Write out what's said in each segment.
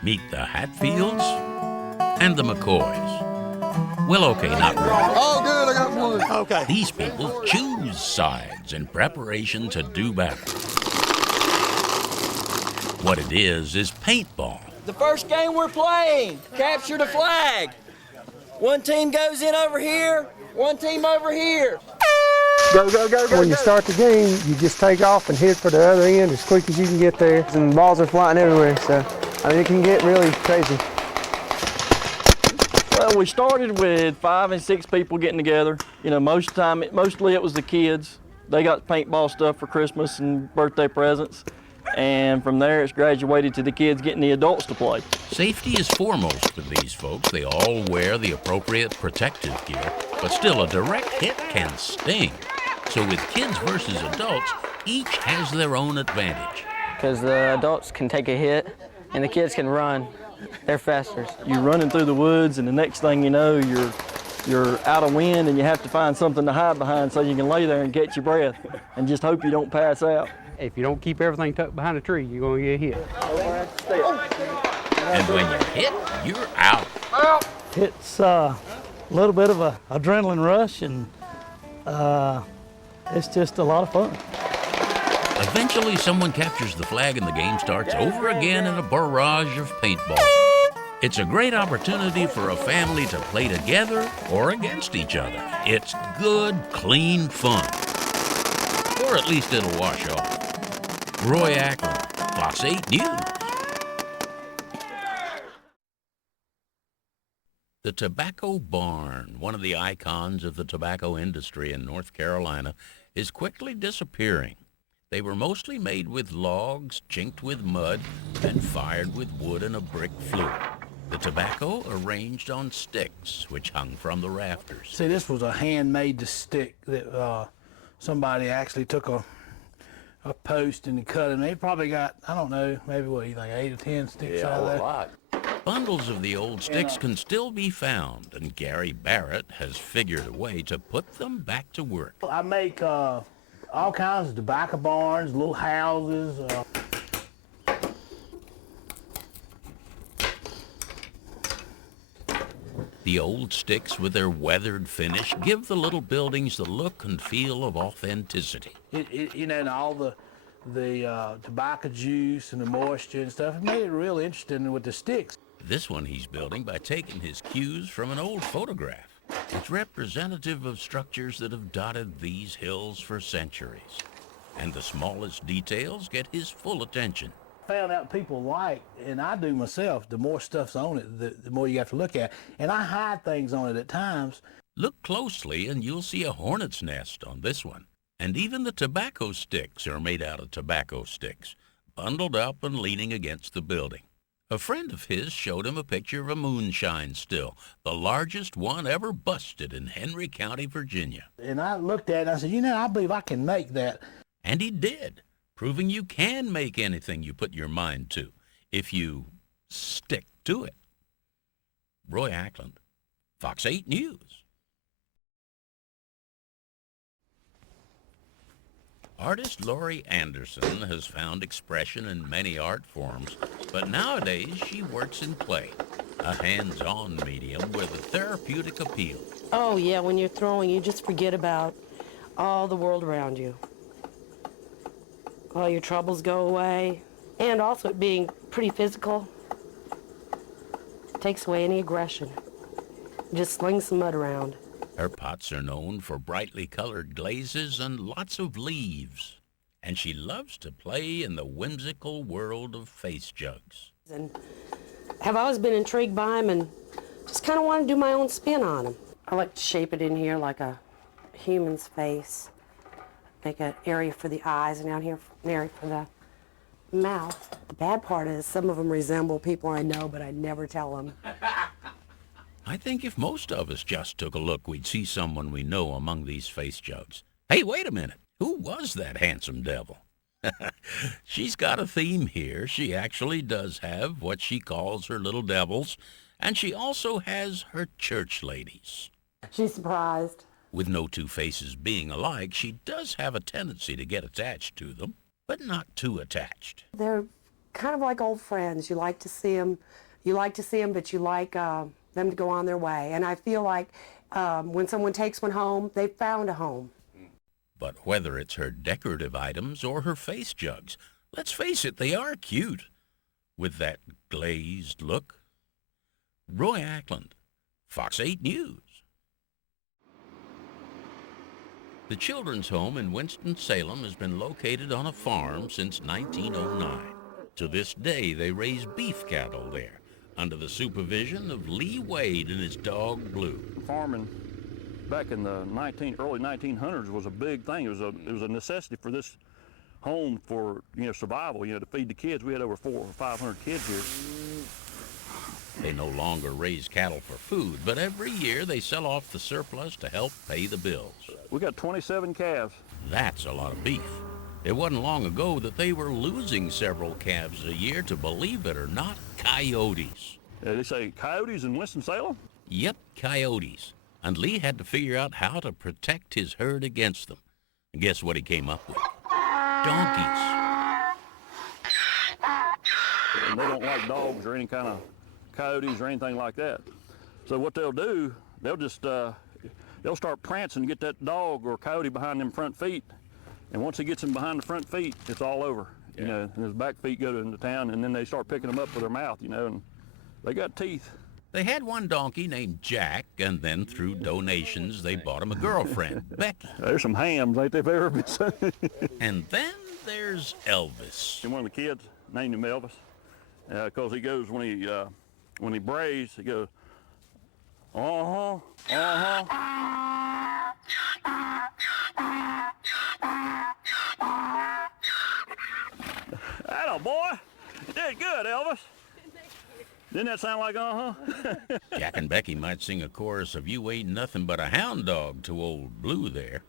Meet the Hatfields and the McCoys. Well, okay, not really. Oh, good, I got one. Okay. These people choose sides in preparation to do battle. What it is paintball. The first game we're playing, capture the flag. One team goes in over here, one team over here. Go, go, go, go. When you start the game, you just take off and hit for the other end as quick as you can get there. And balls are flying everywhere, so I mean, it can get really crazy. Well, we started with 5 and 6 people getting together. You know, mostly it was the kids. They got paintball stuff for Christmas and birthday presents. And from there, it's graduated to the kids getting the adults to play. Safety is foremost with these folks. They all wear the appropriate protective gear, but still a direct hit can sting. So with kids versus adults, each has their own advantage. Because the adults can take a hit and the kids can run. They're faster. You're running through the woods, and the next thing you know, you're out of wind, and you have to find something to hide behind so you can lay there and catch your breath and just hope you don't pass out. If you don't keep everything tucked behind a tree, you're going to get hit. And when you're hit, you're out. It's a little bit of an adrenaline rush, and it's just a lot of fun. Eventually, someone captures the flag and the game starts over again in a barrage of paintball. It's a great opportunity for a family to play together or against each other. It's good, clean fun. Or at least it'll wash off. Roy Ackland, Fox 8 News. The Tobacco Barn, one of the icons of the tobacco industry in North Carolina, is quickly disappearing. They were mostly made with logs, chinked with mud, and fired with wood and a brick flue. The tobacco arranged on sticks, which hung from the rafters. See, this was a handmade stick that somebody actually took a post and cut it. They probably got, I don't know, maybe what do you think, 8 or 10 sticks out of that? A lot. Bundles of the old sticks can still be found, and Gary Barrett has figured a way to put them back to work. I make all kinds of tobacco barns, little houses. The old sticks with their weathered finish give the little buildings the look and feel of authenticity. You know, and all the tobacco juice and the moisture and stuff, it made it real interesting with the sticks. This one he's building by taking his cues from an old photograph. It's representative of structures that have dotted these hills for centuries. And the smallest details get his full attention. Found out people like, and I do myself, the more stuff's on it, the more you have to look at. And I hide things on it at times. Look closely and you'll see a hornet's nest on this one. And even the tobacco sticks are made out of tobacco sticks, bundled up and leaning against the building. A friend of his showed him a picture of a moonshine still, the largest one ever busted in Henry County, Virginia. And I looked at it and I said, you know, I believe I can make that. And he did, proving you can make anything you put your mind to, if you stick to it. Roy Ackland, Fox 8 News. Artist Laurie Anderson has found expression in many art forms, but nowadays she works in clay, a hands-on medium with a therapeutic appeal. Oh, yeah, when you're throwing, you just forget about all the world around you. All your troubles go away. And also it being pretty physical takes away any aggression. Just sling some mud around. Her pots are known for brightly colored glazes and lots of leaves. And she loves to play in the whimsical world of face jugs. And have always been intrigued by them and just kind of want to do my own spin on them. I like to shape it in here like a human's face. Make an area for the eyes and down here an area for the mouth. The bad part is some of them resemble people I know, but I never tell them. I think if most of us just took a look, we'd see someone we know among these face jugs. Hey, wait a minute. Who was that handsome devil? She's got a theme here. She actually does have what she calls her little devils, and she also has her church ladies. She's surprised. With no two faces being alike, she does have a tendency to get attached to them, but not too attached. They're kind of like old friends. You like to see them, but you like them to go on their way. And I feel like when someone takes one home, they've found a home. But whether it's her decorative items or her face jugs, let's face it, they are cute. With that glazed look. Roy Ackland, Fox 8 News. The children's home in Winston-Salem has been located on a farm since 1909. To this day, they raise beef cattle there, under the supervision of Lee Wade and his dog Blue. Farming back in the early 1900s was a big thing. It was a necessity for this home for survival. To feed the kids. We had over 400 or 500 kids here. They no longer raise cattle for food, but every year they sell off the surplus to help pay the bills. We got 27 calves. That's a lot of beef. It wasn't long ago that they were losing several calves a year to, believe it or not, coyotes. They say coyotes in Winston-Salem? Yep, coyotes. And Lee had to figure out how to protect his herd against them. And guess what he came up with? Donkeys. And they don't like dogs or any kind of coyotes or anything like that. So what they'll do, they'll start prancing to get that dog or coyote behind them front feet. And once he gets him behind the front feet, it's all over. And his back feet go into town, and then they start picking them up with their mouth, and they got teeth. They had one donkey named Jack, and then through donations, they bought him a girlfriend, Becky. There's some hams, ain't they, ever been seen? And then there's Elvis. And one of the kids named him Elvis, because he goes, when he brays, he goes, uh-huh, uh-huh. Atta boy, you did good, Elvis. Didn't that sound like uh-huh? Jack and Becky might sing a chorus of "You Ain't Nothing But a Hound Dog" to old Blue there.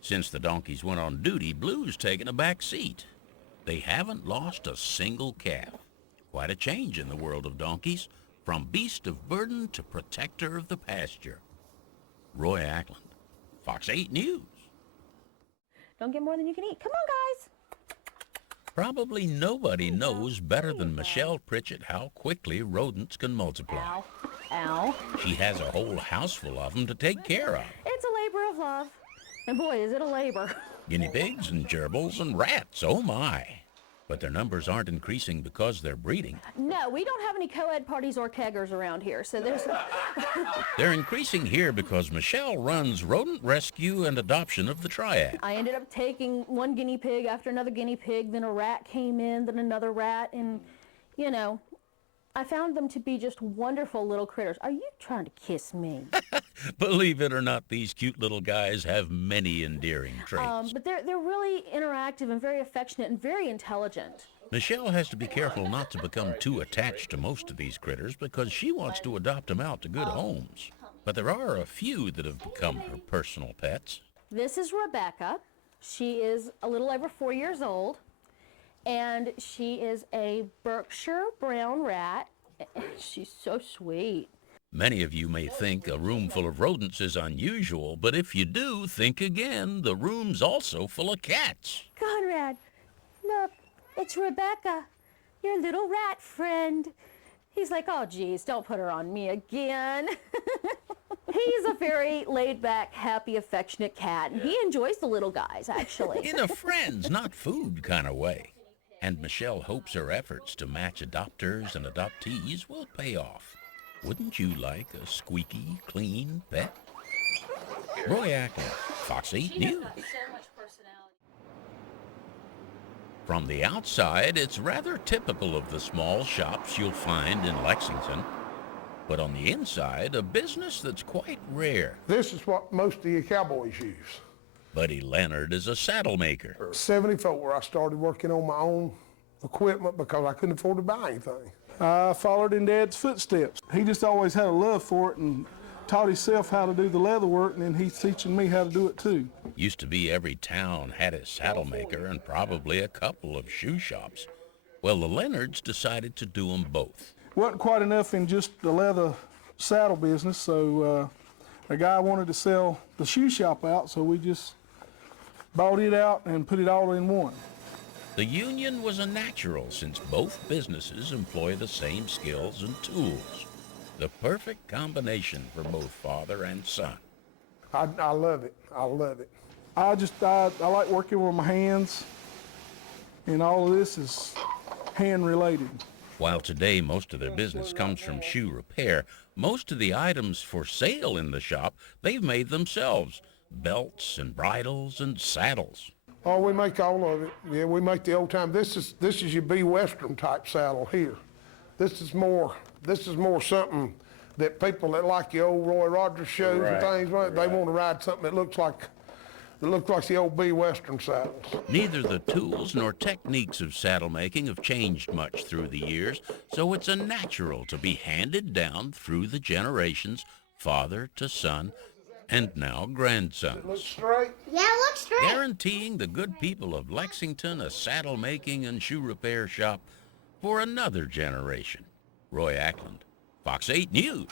Since the donkeys went on duty, Blue's taken a back seat. They haven't lost a single calf. Quite a change in the world of donkeys, from beast of burden to protector of the pasture. Roy Ackland, Fox 8 News. Don't get more than you can eat. Come on, guys. Probably nobody knows better than Michelle Pritchett how quickly rodents can multiply. Ow. Ow. She has a whole house full of them to take care of. It's a labor of love. And boy, is it a labor. Guinea pigs and gerbils and rats, oh my. But their numbers aren't increasing because they're breeding. No, we don't have any co-ed parties or keggers around here, so there's... They're increasing here because Michelle runs Rodent Rescue and Adoption of the Triad. I ended up taking one guinea pig after another guinea pig, then a rat came in, then another rat, and, I found them to be just wonderful little critters. Are you trying to kiss me? Believe it or not, these cute little guys have many endearing traits. But they're really interactive and very affectionate and very intelligent. Michelle has to be careful not to become too attached to most of these critters because she wants to adopt them out to good homes. But there are a few that have become her personal pets. This is Rebecca. She is a little over 4 years old, and she is a Berkshire brown rat. She's so sweet. Many of you may think a room full of rodents is unusual, but if you do, think again. The room's also full of cats. Conrad, look, it's Rebecca, your little rat friend. He's like, oh, geez, don't put her on me again. He's a very laid-back, happy, affectionate cat, and he enjoys the little guys, actually. In a friends, not food kind of way. And Michelle hopes her efforts to match adopters and adoptees will pay off. Wouldn't you like a squeaky, clean pet? Roy Ackland, Fox 8 News. From the outside, it's rather typical of the small shops you'll find in Lexington. But on the inside, a business that's quite rare. This is what most of the cowboys use. Buddy Leonard is a saddle maker. 74, I started working on my own equipment because I couldn't afford to buy anything. I followed in Dad's footsteps. He just always had a love for it and taught himself how to do the leather work, and then he's teaching me how to do it too. Used to be every town had a saddle maker and probably a couple of shoe shops. Well, the Leonards decided to do them both. Wasn't quite enough in just the leather saddle business, so a guy wanted to sell the shoe shop out, so we just bought it out and put it all in one. The union was a natural since both businesses employ the same skills and tools. The perfect combination for both father and son. I love it. I love it. I like working with my hands, and all of this is hand related. While today most of their business comes from shoe repair, most of the items for sale in the shop they've made themselves. Belts and bridles and saddles. Oh, we make all of it. Yeah, we make the old time. This is your B Western type saddle here. This is more something that people that like the old Roy Rogers shows and things, they want to ride something that looks like the old B Western saddles. Neither the tools nor techniques of saddle making have changed much through the years, so it's a natural to be handed down through the generations, father to son, and now grandsons. Look straight? Yeah, look straight. Guaranteeing the good people of Lexington a saddle making and shoe repair shop for another generation. Roy Ackland, Fox 8 News.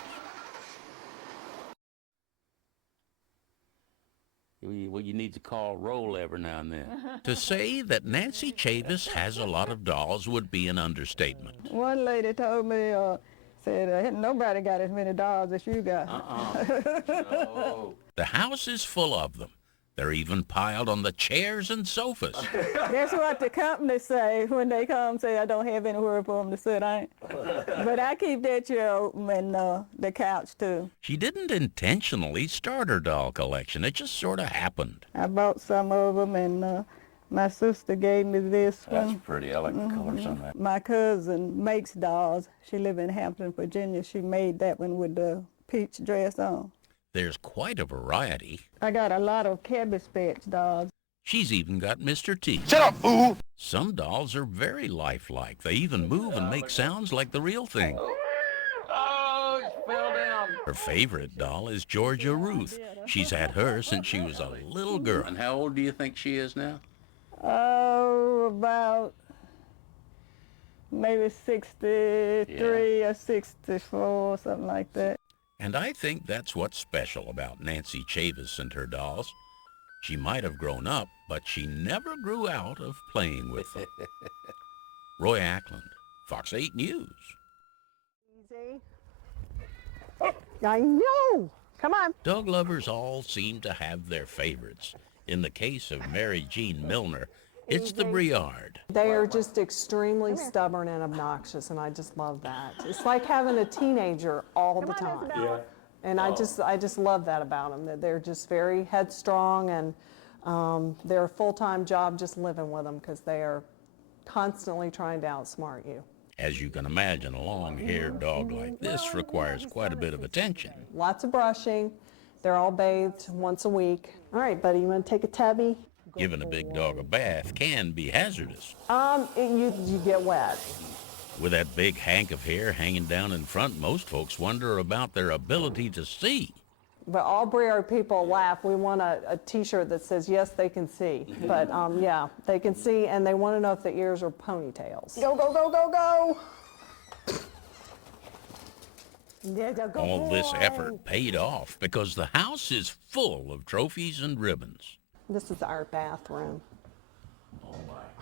Well, you need to call roll every now and then. To say that Nancy Chavis has a lot of dolls would be an understatement. One lady told me, said, nobody got as many dolls as you got. No. The house is full of them. They're even piled on the chairs and sofas. That's what the company say when they come say I don't have anywhere for them to sit. But I keep that chair open and the couch too. She didn't intentionally start her doll collection. It just sort of happened. I bought some of them and my sister gave me this one. That's pretty. I like the colors on that. My cousin makes dolls. She lives in Hampton, Virginia. She made that one with the peach dress on. There's quite a variety. I got a lot of Cabbage Patch dolls. She's even got Mr. T. Shut up, fool! Some dolls are very lifelike. They even move and make sounds like the real thing. Oh, it fell down. Her favorite doll is Georgia Ruth. She's had her since she was a little girl. And how old do you think she is now? Oh, about maybe 63 or 64, something like that. And I think that's what's special about Nancy Chavis and her dolls. She might have grown up, but she never grew out of playing with them. Roy Ackland, Fox 8 News. Easy. I know. Come on. Dog lovers all seem to have their favorites. In the case of Mary Jean Milner, it's the Briard. They are just extremely stubborn and obnoxious, and I just love that. It's like having a teenager all the time. Yeah. And I just love that about them, that they're just very headstrong, and they're a full-time job just living with them because they are constantly trying to outsmart you. As you can imagine, a long-haired dog like this requires quite a bit of attention. Lots of brushing. They're all bathed once a week. All right, buddy, you want to take a tubby? Giving a big dog a bath can be hazardous. You get wet. With that big hank of hair hanging down in front, most folks wonder about their ability to see. But all Briard people laugh. We want a T-shirt that says, yes, they can see. But yeah, they can see, and they want to know if the ears are ponytails. Go, go, go, go, go! All this effort paid off because the house is full of trophies and ribbons. This is our bathroom.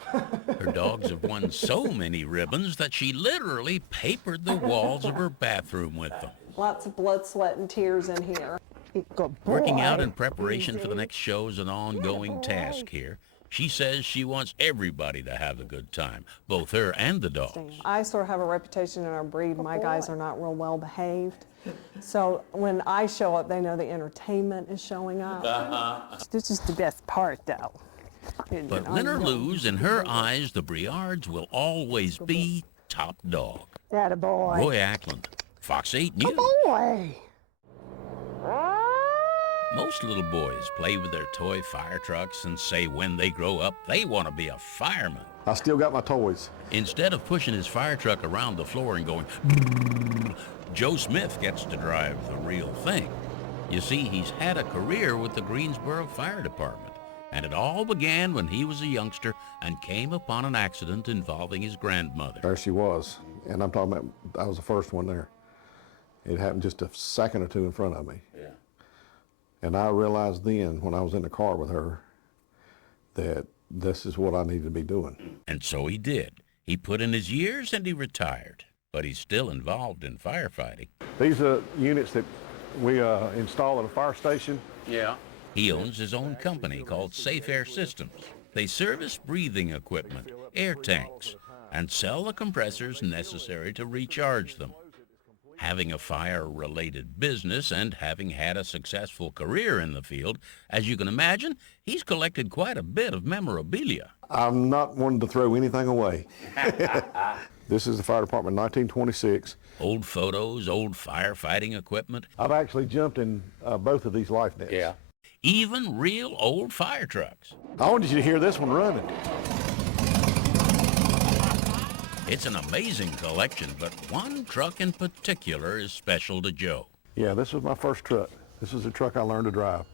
Her dogs have won so many ribbons that she literally papered the walls of her bathroom with them. Lots of blood, sweat, and tears in here. Working out in preparation for the next show is an ongoing task here. She says she wants everybody to have a good time, both her and the dogs. I sort of have a reputation in our breed. My guys are not real well behaved. So when I show up, they know the entertainment is showing up. This is the best part, though. But win or lose, in her eyes, the Briards will always be top dog. Attaboy. Roy Ackland, Fox 8 News. Boy. Most little boys play with their toy fire trucks and say when they grow up, they want to be a fireman. I still got my toys. Instead of pushing his fire truck around the floor and going, Joe Smith gets to drive the real thing. You see, he's had a career with the Greensboro Fire Department, and it all began when he was a youngster and came upon an accident involving his grandmother. There she was, and I'm talking about, I was the first one there. It happened just a second or two in front of me. Yeah. And I realized then, when I was in the car with her, that this is what I need to be doing. And so he did. He put in his years and he retired, but he's still involved in firefighting. These are units that we install at a fire station. Yeah. He owns his own company called Safe Air Systems. They service breathing equipment, air tanks, and sell the compressors necessary to recharge them. Having a fire-related business and having had a successful career in the field, as you can imagine, he's collected quite a bit of memorabilia. I'm not one to throw anything away. This is the fire department, 1926. Old photos, old firefighting equipment. I've actually jumped in both of these life nets. Yeah. Even real old fire trucks. I wanted you to hear this one running. It's an amazing collection, but one truck in particular is special to Joe. Yeah, this was my first truck. This is the truck I learned to drive.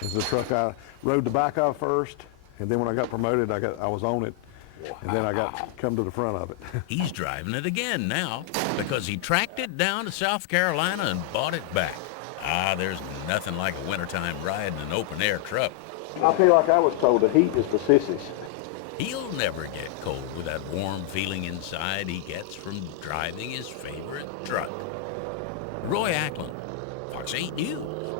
This is the truck I rode the back of first, and then when I got promoted, I was on it, and then I got to come to the front of it. He's driving it again now because he tracked it down to South Carolina and bought it back. There's nothing like a wintertime ride in an open-air truck. I feel like I was told the heat is for sissies. He'll never get cold with that warm feeling inside he gets from driving his favorite truck. Roy Ackland, Fox 8 News.